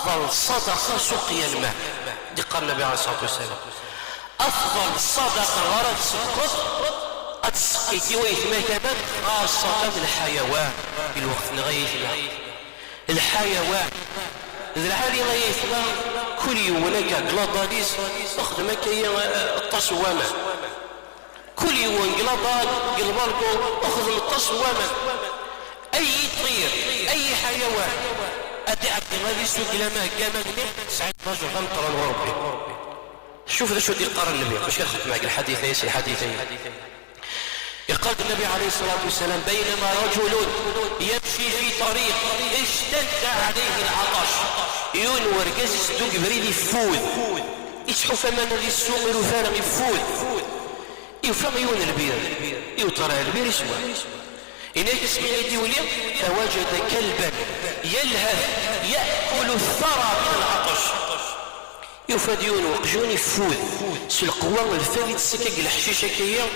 أفضل صدقة سقيا الماء. دي قال النبي عليه الصلاة والسلام أفضل صدقة غرض صدقت أتسقيتي ويثما كمان خاصة الحيوان في الوقت الغيثنا. الحيوان إذا الحالي غيثنا كل يوم هناك قلاطاليس أخدم كي التصوامة كل يوم قلاطال قلبالكو أخدم التصوامة. أي طير أي حيوان أدعك غادي سوق لما كامل سعيد رجل غمطرا وربي. شوف شو دي قرن النبي باش ياخذ معك الحديث ليس الحديثين. يقول النبي عليه الصلاة والسلام بينما رجل يمشي في طريق اشتد عليه العطش ينور كاز يسدوك بريد يفوذ يسحو فما الذي السوق يفارغ يفوذ يفهم يون البير يطرى البير يسوى إنك اسمي يدي وليم فوجد كلبا يلهث يأكل الثرى من العطش يفاديون وقجون يفوذ سي القوة والفذ يتسكك الحشيشة كيا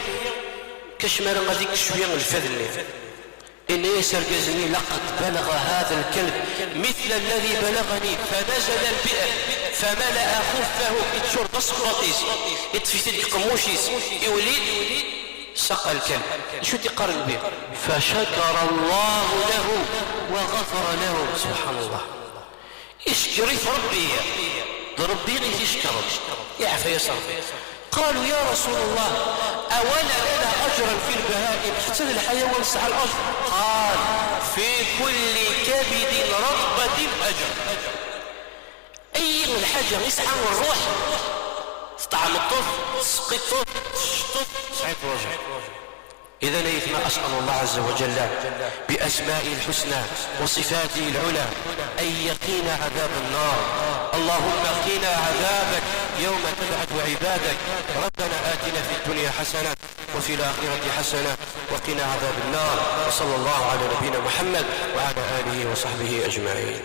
كشمال غادي كشوية الفذ إن يسر جزني لقد بلغ هذا الكلب مثل الذي بلغني فنزل البئر فملأ خفه يتشور بسكراتيس يتفيت قموشيس يوليد سقى الكلب. شو تقارن به فشكر الله له وغفر له. سبحان الله يشكر ربي ربي غير يشكر يعفى يسر. قالوا يا رسول الله أولا لنا أجرا في البهائم حتى الحيوان سعى الأجر؟ قال في كل كبد رطبة أجر. أي من الحاجة يسعى والروح طعم الطف تسقي الطف تشطف سعيد الرجل. إذا نيثنا أسأل الله عز وجل بأسمائه الحسنى وصفاته العلى أن يقينا عذاب النار. اللهم قنا عذابك يوم تبعث عبادك. ربنا آتنا في الدنيا حسنة وفي الآخرة حسنة وقنا عذاب النار. وصلى الله على نبينا محمد وعلى آله وصحبه أجمعين.